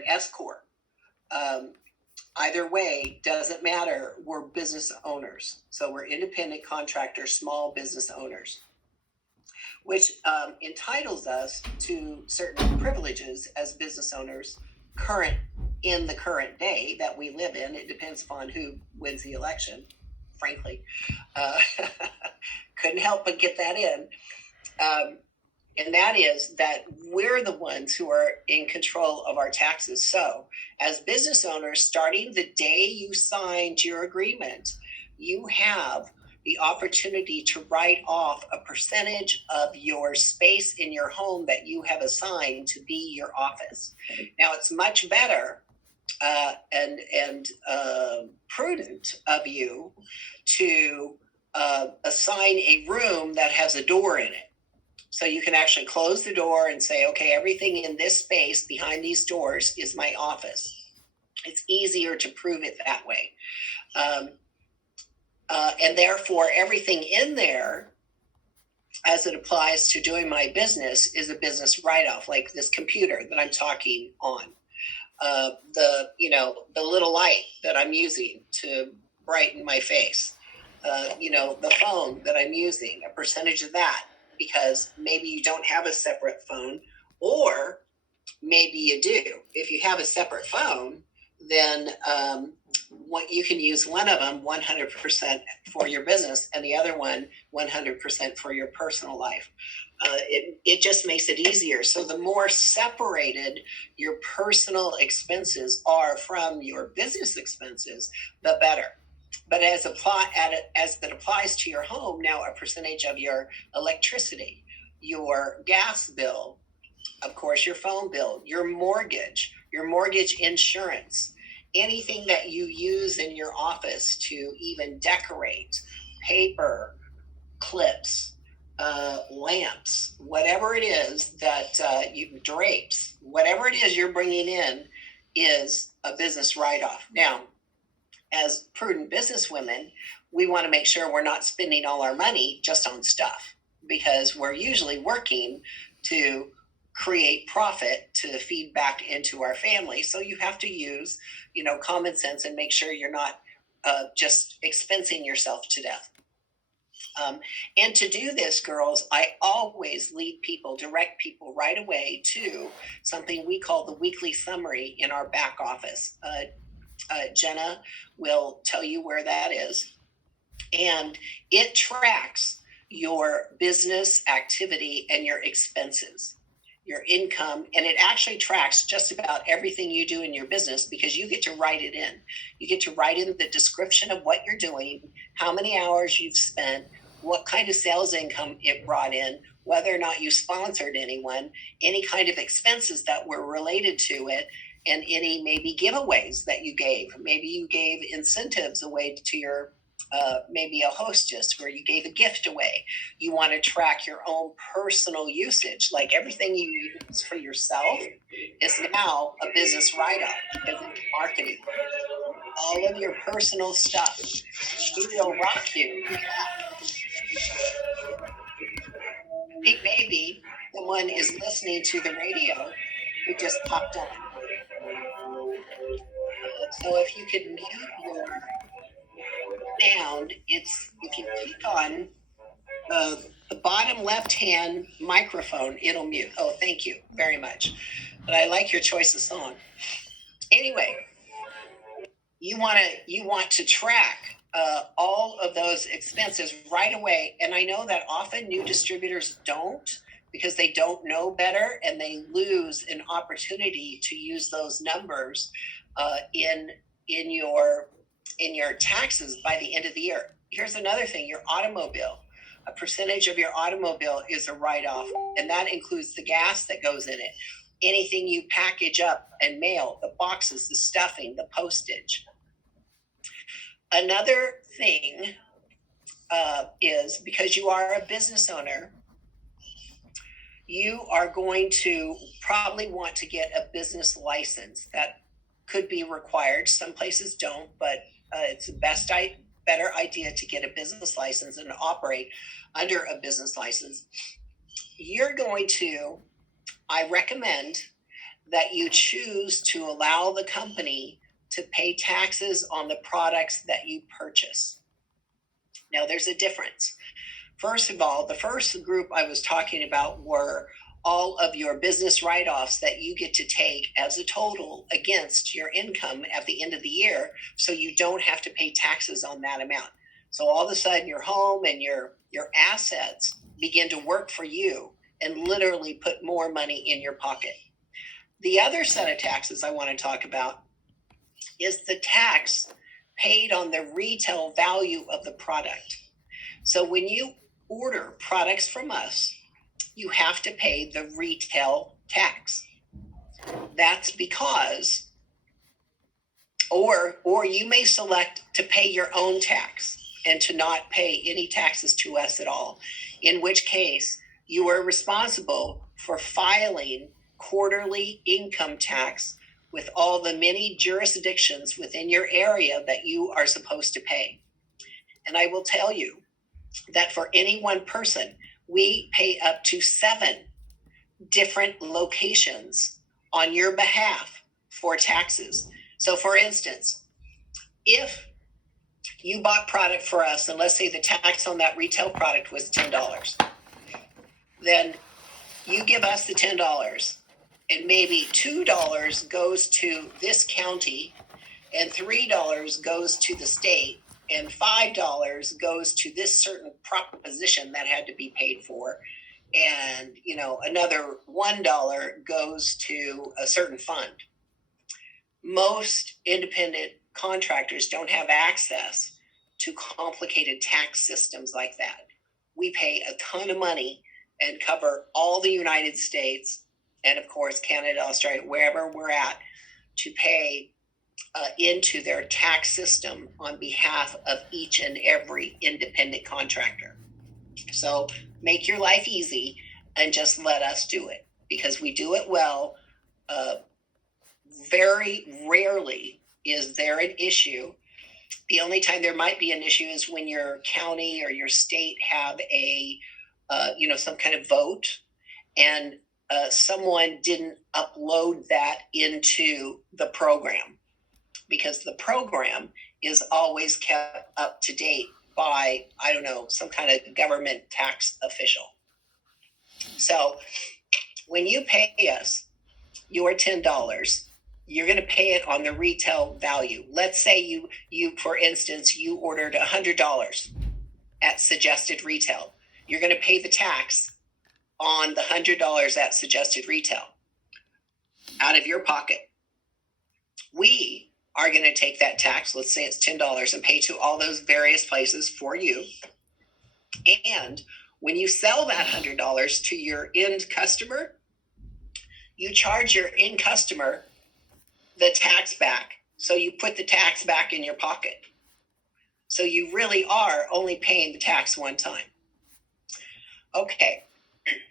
an S Corp. Either way, doesn't matter. We're business owners. So we're independent contractors, small business owners, which entitles us to certain privileges as business owners in the current day that we live in. It depends upon who wins the election, frankly. Couldn't help but get that in. And that is that we're the ones who are in control of our taxes. So as business owners, starting the day you signed your agreement, you have the opportunity to write off a percentage of your space in your home that you have assigned to be your office. Now, it's much better and prudent of you to assign a room that has a door in it. So you can actually close the door and say, okay, everything in this space behind these doors is my office. It's easier to prove it that way. And therefore, everything in there, as it applies to doing my business, is a business write-off, like this computer that I'm talking on. The little light that I'm using to brighten my face. The phone that I'm using, a percentage of that, because maybe you don't have a separate phone, or maybe you do. If you have a separate phone, then what you can use one of them 100% for your business and the other one 100% for your personal life. It just makes it easier. So the more separated your personal expenses are from your business expenses, the better. But as it applies to your home, now a percentage of your electricity, your gas bill, of course, your phone bill, your mortgage insurance, anything that you use in your office to even decorate, paper, clips, lamps, whatever it is that drapes, whatever it is you're bringing in is a business write-off. Now, as prudent businesswomen, we want to make sure we're not spending all our money just on stuff, because we're usually working to create profit to feed back into our family. So you have to use, common sense and make sure you're not just expensing yourself to death. And to do this, girls, I always direct people right away to something we call the weekly summary in our back office. Jenna will tell you where that is. And it tracks your business activity and your expenses, your income, and it actually tracks just about everything you do in your business, because you get to write it in. You get to write in the description of what you're doing, how many hours you've spent, what kind of sales income it brought in, whether or not you sponsored anyone, any kind of expenses that were related to it, and any maybe giveaways that you gave. Maybe you gave incentives away to your, maybe a hostess, where you gave a gift away. You want to track your own personal usage, like everything you use for yourself is now a business write-off because it's marketing. All of your personal stuff. We will rock you. I think maybe someone is listening to the radio who just popped on. So if you could mute your sound, if you click on the bottom left-hand microphone, it'll mute. Oh, thank you very much. But I like your choice of song. Anyway, you want to track all of those expenses right away. And I know that often new distributors don't, because they don't know better, and they lose an opportunity to use those numbers in your taxes by the end of the year. Here's another thing: your automobile. A percentage of your automobile is a write-off, and that includes the gas that goes in it, anything you package up and mail, the boxes, the stuffing, the postage. Another thing is, because you are a business owner, you are going to probably want to get a business license. That could be required. Some places don't, but it's the better idea to get a business license and operate under a business license. I recommend that you choose to allow the company to pay taxes on the products that you purchase. Now, there's a difference. First of all, the first group I was talking about were all of your business write-offs that you get to take as a total against your income at the end of the year, so you don't have to pay taxes on that amount. So all of a sudden your home and your assets begin to work for you and literally put more money in your pocket. The other set of taxes I want to talk about is the tax paid on the retail value of the product. So when you order products from us, you have to pay the retail tax. That's because, or you may select to pay your own tax and to not pay any taxes to us at all, in which case you are responsible for filing quarterly income tax with all the many jurisdictions within your area that you are supposed to pay. And I will tell you that for any one person, we pay up to 7 different locations on your behalf for taxes. So for instance, if you bought product for us, and let's say the tax on that retail product was $10, then you give us the $10, and maybe $2 goes to this county, and $3 goes to the state, and $5 goes to this certain proposition that had to be paid for, and another $1 goes to a certain fund. Most independent contractors don't have access to complicated tax systems like that. We pay a ton of money and cover all the United States and, of course, Canada, Australia, wherever we're at, to pay into their tax system on behalf of each and every independent contractor. So make your life easy and just let us do it, because we do it well. Very rarely is there an issue. The only time there might be an issue is when your county or your state have a some kind of vote, and someone didn't upload that into the program, because the program is always kept up to date by, some kind of government tax official. So when you pay us your $10, you're going to pay it on the retail value. Let's say you for instance, you ordered $100 at suggested retail. You're going to pay the tax on the $100 at suggested retail out of your pocket. We are going to take that tax, let's say it's $10, and pay to all those various places for you. And when you sell that $100 to your end customer, you charge your end customer the tax back. So you put the tax back in your pocket. So you really are only paying the tax one time. Okay,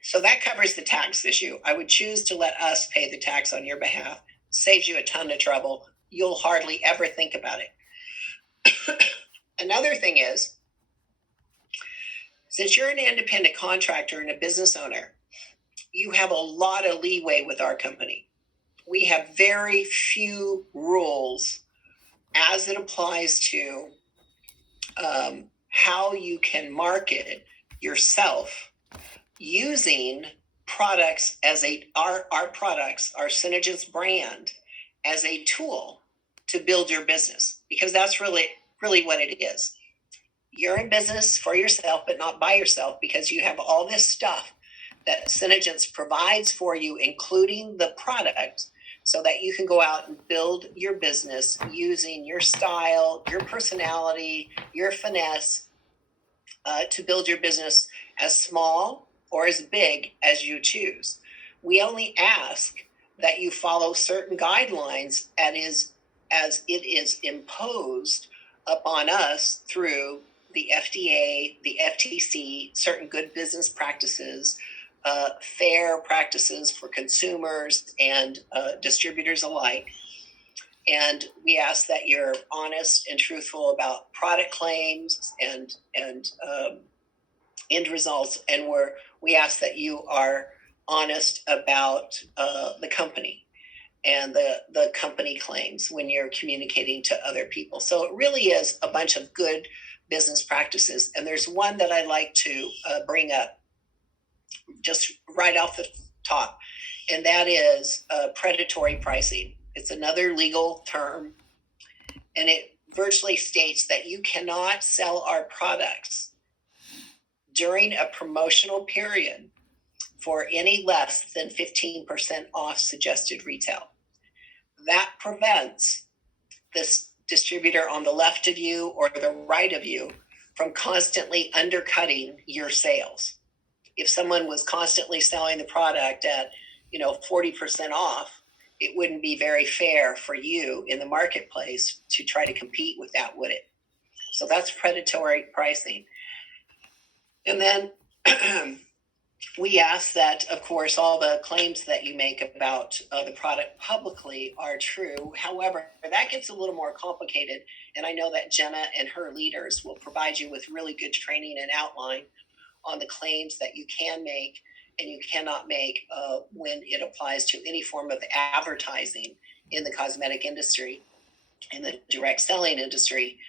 so that covers the tax issue. I would choose to let us pay the tax on your behalf. Saves you a ton of trouble. You'll hardly ever think about it. Another thing is, since you're an independent contractor and a business owner, you have a lot of leeway with our company. We have very few rules as it applies to how you can market yourself using products as our products, our Synergence brand, as a tool to build your business, because that's really what it is. You're in business for yourself, but not by yourself, because you have all this stuff that Synergence provides for you, including the product, so that you can go out and build your business using your style, your personality, your finesse, to build your business as small or as big as you choose. We only ask that you follow certain guidelines as it is imposed upon us through the FDA, the FTC, certain good business practices, fair practices for consumers and distributors alike. And we ask that you're honest and truthful about product claims and end results. And we ask that you are honest about the company. and the company claims when you're communicating to other people. So it really is a bunch of good business practices. And there's one that I like to bring up just right off the top, and that is predatory pricing. It's another legal term, and it virtually states that you cannot sell our products during a promotional period for any less than 15% off suggested retail. That prevents this distributor on the left of you or the right of you from constantly undercutting your sales. If someone was constantly selling the product at 40% off, it wouldn't be very fair for you in the marketplace to try to compete with that, would it? So that's predatory pricing. And then we ask that, of course, all the claims that you make about the product publicly are true. However, that gets a little more complicated. And I know that Jenna and her leaders will provide you with really good training and outline on the claims that you can make and you cannot make when it applies to any form of advertising in the cosmetic industry, in the direct selling industry,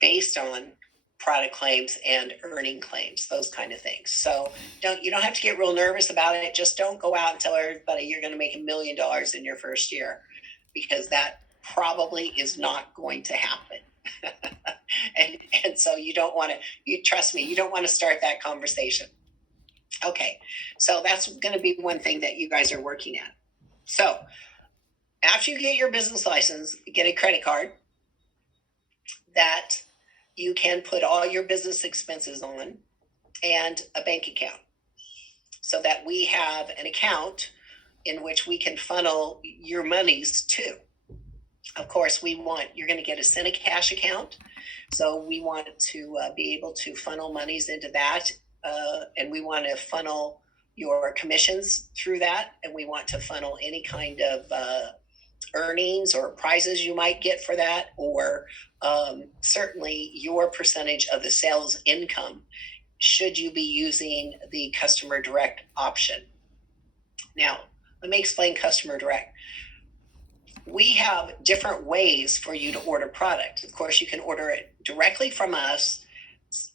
based on product claims and earning claims, those kind of things. So you don't have to get real nervous about it. Just don't go out and tell everybody you're going to make $1 million in your first year, because that probably is not going to happen. and so you don't want to, trust me, you don't want to start that conversation. Okay, so that's going to be one thing that you guys are working at. So after you get your business license, get a credit card that you can put all your business expenses on, and a bank account, so that we have an account in which we can funnel your monies to. Of course, you're going to get a Cinecash account. So we want to be able to funnel monies into that. And we want to funnel your commissions through that. And we want to funnel any kind of earnings or prizes you might get for that, or certainly your percentage of the sales income, should you be using the customer direct option. Now, let me explain customer direct. We have different ways for you to order product. Of course, you can order it directly from us.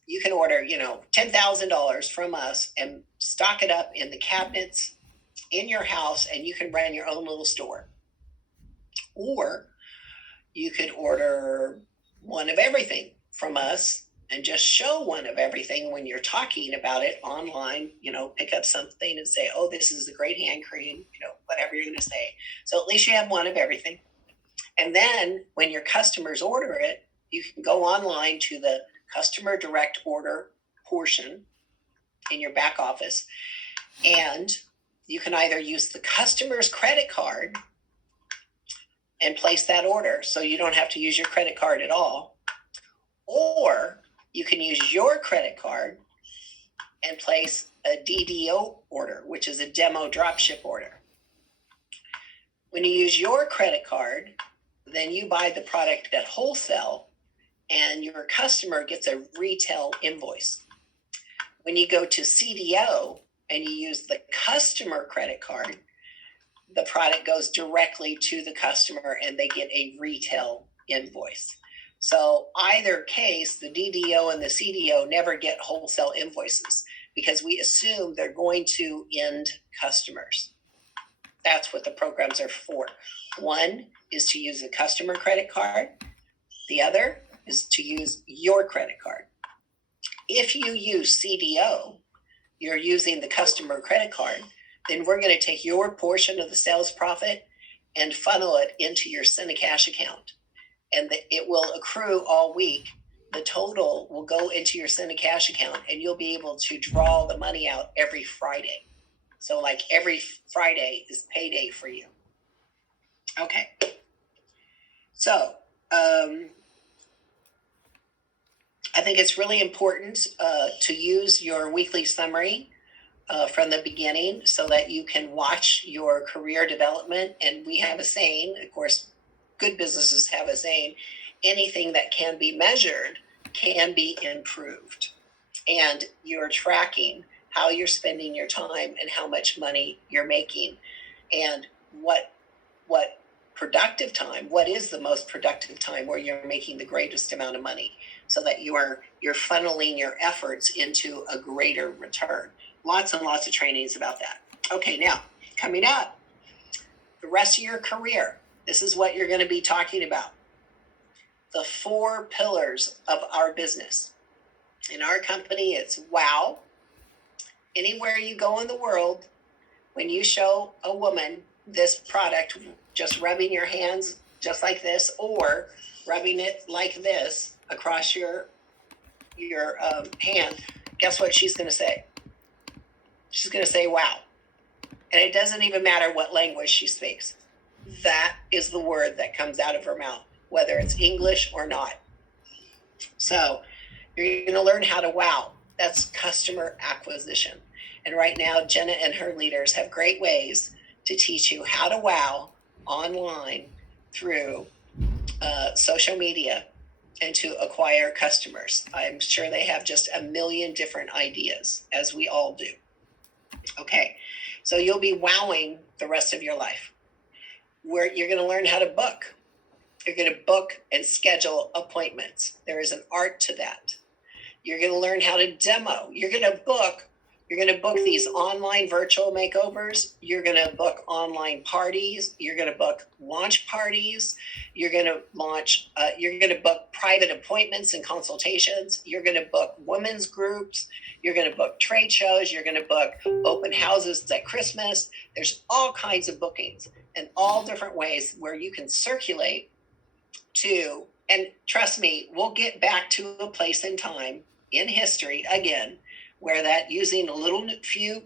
You can order, $10,000 from us and stock it up in the cabinets in your house, and you can run your own little store. Or you could order one of everything from us and just show one of everything when you're talking about it online, pick up something and say, oh, this is a great hand cream, whatever you're going to say. So at least you have one of everything. And then when your customers order it, you can go online to the customer direct order portion in your back office, and you can either use the customer's credit card and place that order, so you don't have to use your credit card at all, or you can use your credit card and place a DDO order, which is a demo dropship order. When you use your credit card, then you buy the product at wholesale, and your customer gets a retail invoice. When you go to CDO and you use the customer credit card, the product goes directly to the customer and they get a retail invoice. So either case, the DDO and the CDO never get wholesale invoices, because we assume they're going to end customers. That's what the programs are for. One is to use a customer credit card. The other is to use your credit card. If you use CDO, you're using the customer credit card, then we're going to take your portion of the sales profit and funnel it into your Cinecash account. And it will accrue all week. The total will go into your Cinecash account, and you'll be able to draw the money out every Friday. So like every Friday is payday for you. Okay. So I think it's really important to use your weekly summary from the beginning, so that you can watch your career development. And we have a saying, of course, good businesses have a saying, anything that can be measured can be improved. And you're tracking how you're spending your time and how much money you're making, and what productive time, what is the most productive time where you're making the greatest amount of money, so that you're funneling your efforts into a greater return. Lots and lots of trainings about that. Okay, now coming up, the rest of your career, this is what you're going to be talking about. The 4 pillars of our business. In our company, it's wow. Anywhere you go in the world, when you show a woman this product, just rubbing your hands just like this, or rubbing it like this across your hand, guess what she's going to say? She's going to say wow. And it doesn't even matter what language she speaks. That is the word that comes out of her mouth, whether it's English or not. So you're going to learn how to wow. That's customer acquisition. And right now, Jenna and her leaders have great ways to teach you how to wow online through social media and to acquire customers. I'm sure they have just a million different ideas, as we all do. Okay, so you'll be wowing the rest of your life. Where you're going to learn how to book. You're going to book and schedule appointments. There is an art to that. You're going to learn how to demo. You're going to book these online virtual makeovers. You're going to book online parties. You're going to book launch parties. You're going to book private appointments and consultations. You're going to book women's groups. You're going to book trade shows. You're going to book open houses at Christmas. There's all kinds of bookings and all different ways where you can circulate to, and trust me, we'll get back to a place in time in history again, where that using a little few,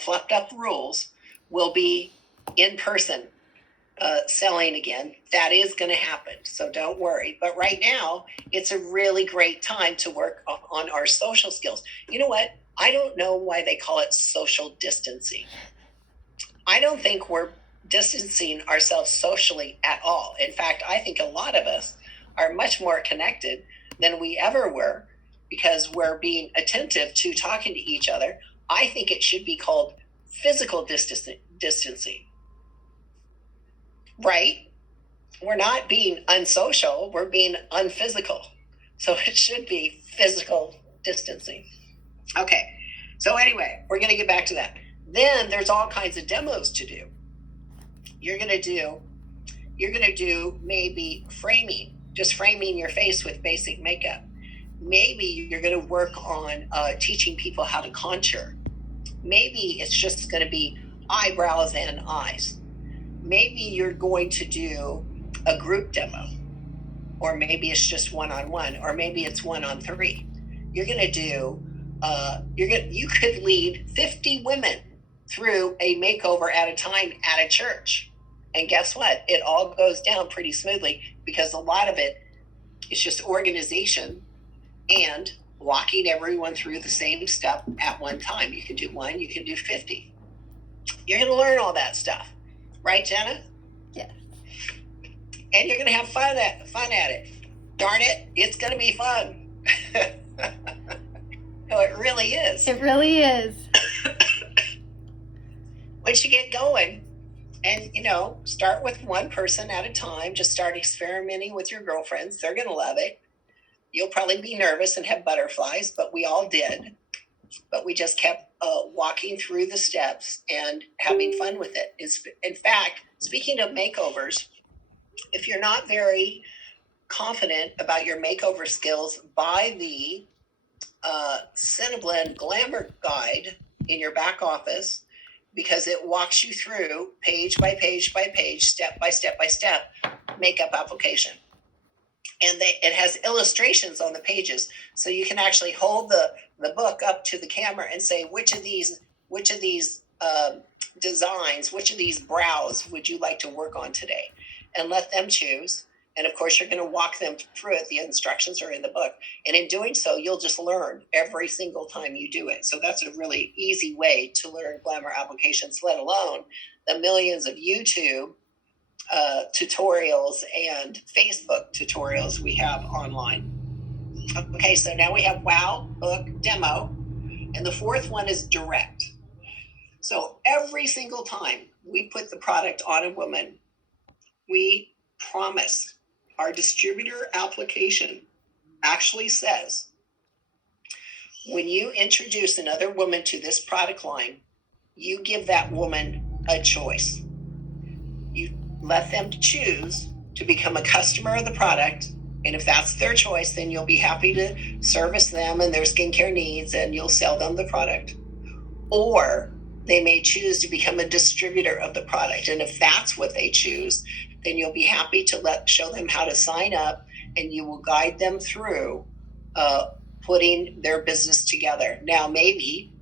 fluffed up rules will be in person selling again. That is going to happen. So don't worry. But right now, it's a really great time to work on our social skills. You know what? I don't know why they call it social distancing. I don't think we're distancing ourselves socially at all. In fact, I think a lot of us are much more connected than we ever were, because we're being attentive to talking to each other. I think it should be called physical distancing, right? We're not being unsocial, we're being unphysical. So it should be physical distancing. Okay, so anyway, we're going to get back to that. Then there's all kinds of demos to do. You're going to do maybe framing, just framing your face with basic makeup. Maybe you're going to work on teaching people how to contour. Maybe it's just going to be eyebrows and eyes. Maybe you're going to do a group demo, or maybe it's just one-on-one, or maybe it's 1-on-3. You're going to do, you could lead 50 women through a makeover at a time at a church. And guess what? It all goes down pretty smoothly, because a lot of it is just organization and walking everyone through the same step at one time. You can do 1, you can do 50. You're going to learn all that stuff. Right, Jenna? Yes. And you're going to have fun at it. Darn it, it's going to be fun. No, it really is. It really is. Once you get going, and, start with one person at a time. Just start experimenting with your girlfriends. They're going to love it. You'll probably be nervous and have butterflies, but we all did. But we just kept walking through the steps and having fun with it. In fact, speaking of makeovers, if you're not very confident about your makeover skills, buy the Cineblend Glamour Guide in your back office, because it walks you through page by page by page, step by step by step, makeup application. And it has illustrations on the pages, so you can actually hold the book up to the camera and say, which of these designs, which of these brows would you like to work on today? And let them choose. And of course, you're going to walk them through it. The instructions are in the book. And in doing so, you'll just learn every single time you do it. So that's a really easy way to learn glamour applications, let alone the millions of YouTube tutorials and Facebook tutorials we have online. Okay, so now we have wow, book, demo. And the fourth one is direct. So every single time we put the product on a woman, we promise our distributor application actually says, when you introduce another woman to this product line, you give that woman a choice. You let them choose to become a customer of the product. And if that's their choice, then you'll be happy to service them and their skincare needs and you'll sell them the product. Or they may choose to become a distributor of the product. And if that's what they choose, then you'll be happy to show them how to sign up, and you will guide them through putting their business together. Now, maybe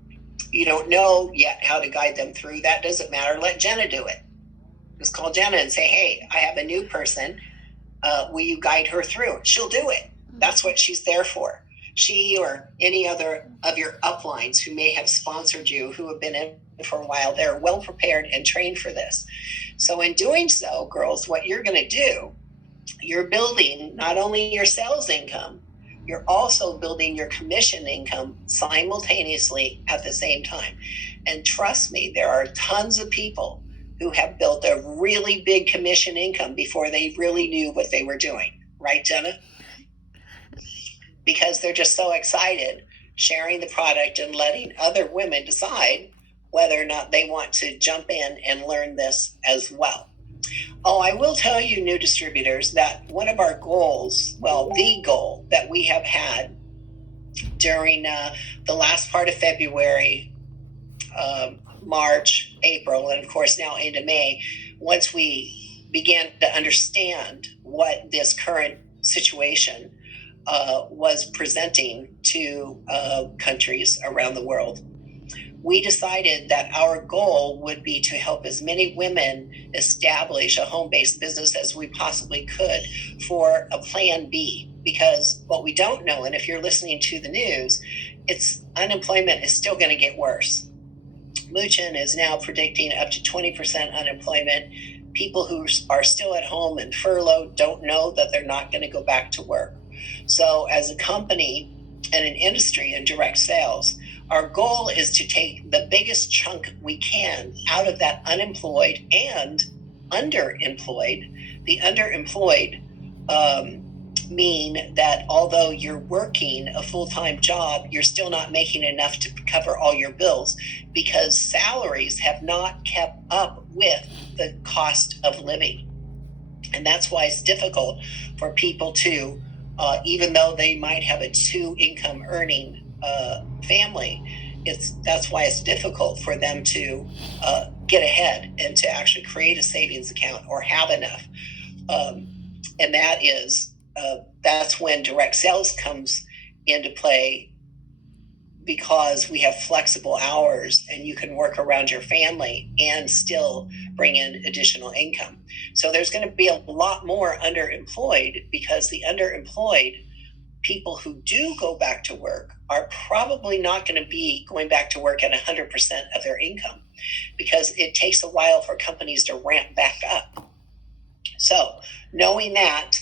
you don't know yet how to guide them through. That doesn't matter. Let Jenna do it. Just call Jenna and say, hey, I have a new person. Will you guide her through? She'll do it. That's what she's there for. She or any other of your uplines who may have sponsored you, who have been in for a while, they're well prepared and trained for this. So in doing so, girls, what you're going to do, you're building not only your sales income, you're also building your commission income simultaneously at the same time. And trust me, there are tons of people who have built a really big commission income before they really knew what they were doing. Right, Jenna? Because they're just so excited sharing the product and letting other women decide whether or not they want to jump in and learn this as well. Oh, I will tell you, new distributors, that one of our goals, well, the goal that we have had during the last part of February, March, April, and of course now into May, once we began to understand what this current situation was presenting to countries around the world, we decided that our goal would be to help as many women establish a home-based business as we possibly could for a plan B. Because what we don't know, and if you're listening to the news, unemployment is still going to get worse. Muchin is now predicting up to 20% unemployment. People who are still at home and furloughed don't know that they're not going to go back to work. So as a company and an industry in direct sales, our goal is to take the biggest chunk we can out of that unemployed and underemployed. The underemployed mean that although you're working a full-time job, you're still not making enough to cover all your bills because salaries have not kept up with the cost of living. And that's why it's difficult for people to, even though they might have a two-income earning family, that's why it's difficult for them to get ahead and to actually create a savings account or have enough. And that's when direct sales comes into play, because we have flexible hours and you can work around your family and still bring in additional income. So there's going to be a lot more underemployed, because the underemployed people who do go back to work are probably not going to be going back to work at 100% of their income, because it takes a while for companies to ramp back up. So knowing that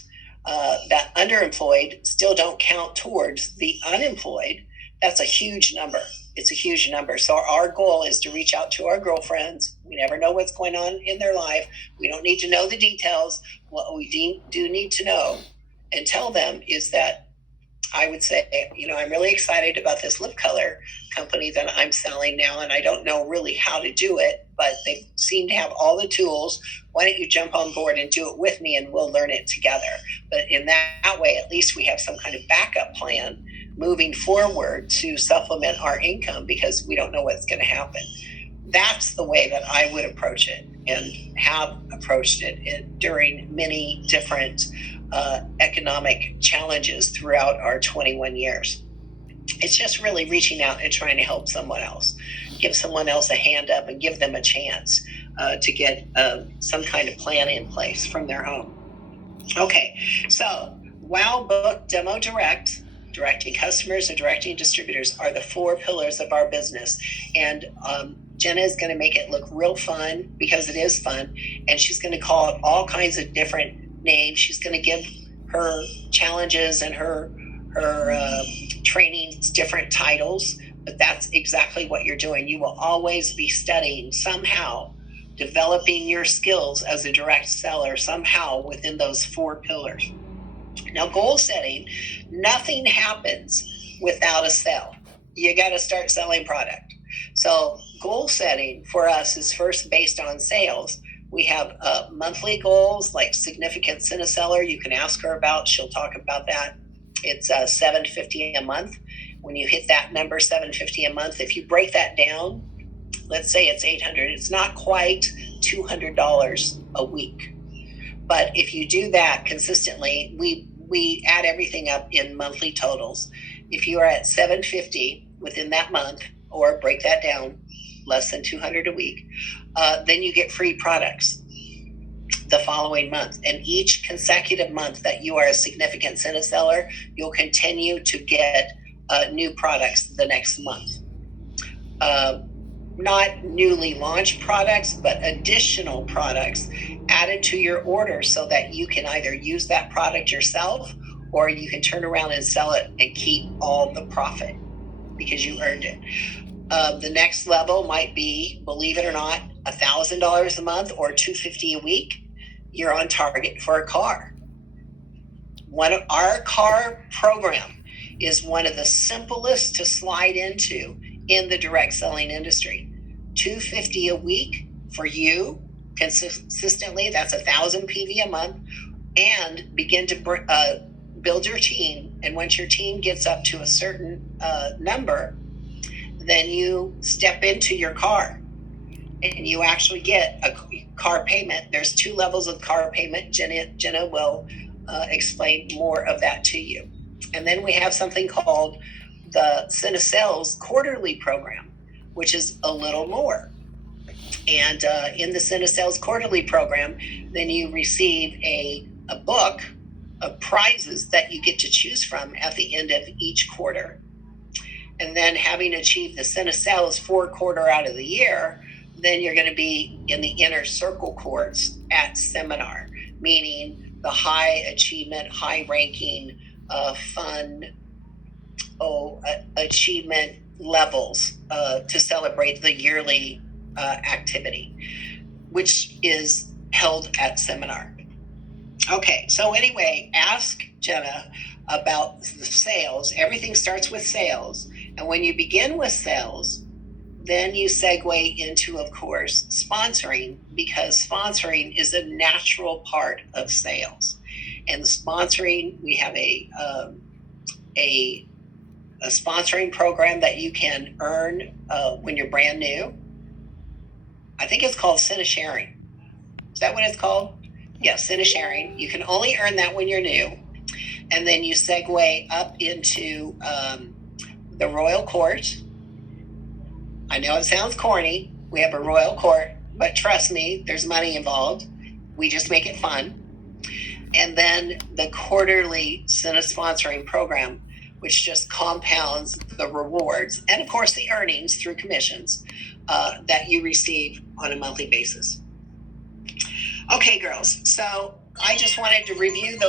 underemployed still don't count towards the unemployed, that's a huge number. It's a huge number. So our goal is to reach out to our girlfriends. We never know what's going on in their life. We don't need to know the details. What we do need to know and tell them is that I would say, I'm really excited about this lip color company that I'm selling now, and I don't know really how to do it, but they seem to have all the tools. Why don't you jump on board and do it with me, and we'll learn it together? But in that way, at least we have some kind of backup plan moving forward to supplement our income, because we don't know what's going to happen. That's the way that I would approach it and have approached it during many different economic challenges throughout our 21 years. It's just really reaching out and trying to help someone else, give someone else a hand up and give them a chance to get some kind of plan in place from their home. Okay, so Wow, Book, Demo, Direct, directing customers and directing distributors are the four pillars of our business. And Jenna is going to make it look real fun, because it is fun, and she's going to call it all kinds of different names. She's going to give her challenges and her trainings different titles, but that's exactly what you're doing. You will always be studying somehow, developing your skills as a direct seller somehow within those 4 pillars. Now, goal setting, nothing happens without a sale. You got to start selling product. So goal setting for us is first based on sales. We have monthly goals like significant Cineseller. You can ask her about, she'll talk about that. It's $750 a month. When you hit that number, $750 a month, if you break that down, let's say it's $800, it's not quite $200 a week. But if you do that consistently, we add everything up in monthly totals. If you are at $750 within that month, or break that down, less than $200 a week, then you get free products the following month. And each consecutive month that you are a significant Cineseller, you'll continue to get new products the next month. Not newly launched products, but additional products added to your order so that you can either use that product yourself or you can turn around and sell it and keep all the profit because you earned it. The next level might be, believe it or not, $1,000 a month or $250 a week. You're on target for a car. One of our car program is one of the simplest to slide into in the direct selling industry. $250 a week for you consistently. That's 1,000 PV a month, and begin to build your team. And once your team gets up to a certain number, then you step into your car and you actually get a car payment. There's 2 levels of car payment. Jenna will explain more of that to you. And then we have something called the Cinesales quarterly program, which is a little more. And in the Cinesales quarterly program, then you receive a book of prizes that you get to choose from at the end of each quarter. And then having achieved the Cinesales 4 quarter out of the year, then you're going to be in the inner circle course at seminar, meaning the high achievement, high ranking, fun achievement levels to celebrate the yearly activity, which is held at seminar. Okay, so anyway, ask Jenna about the sales. Everything starts with sales. And when you begin with sales, then you segue into, of course, sponsoring, because sponsoring is a natural part of sales. And sponsoring, we have a sponsoring program that you can earn when you're brand new. I think it's called Cinesharing. Is that what it's called? Yes, Cinesharing. You can only earn that when you're new. And then you segue up into the Royal Court. I know it sounds corny. We have a Royal Court, but trust me, there's money involved. We just make it fun. And then the quarterly Cine-sponsoring program, which just compounds the rewards and, of course, the earnings through commissions that you receive on a monthly basis. Okay, girls, so I just wanted to review those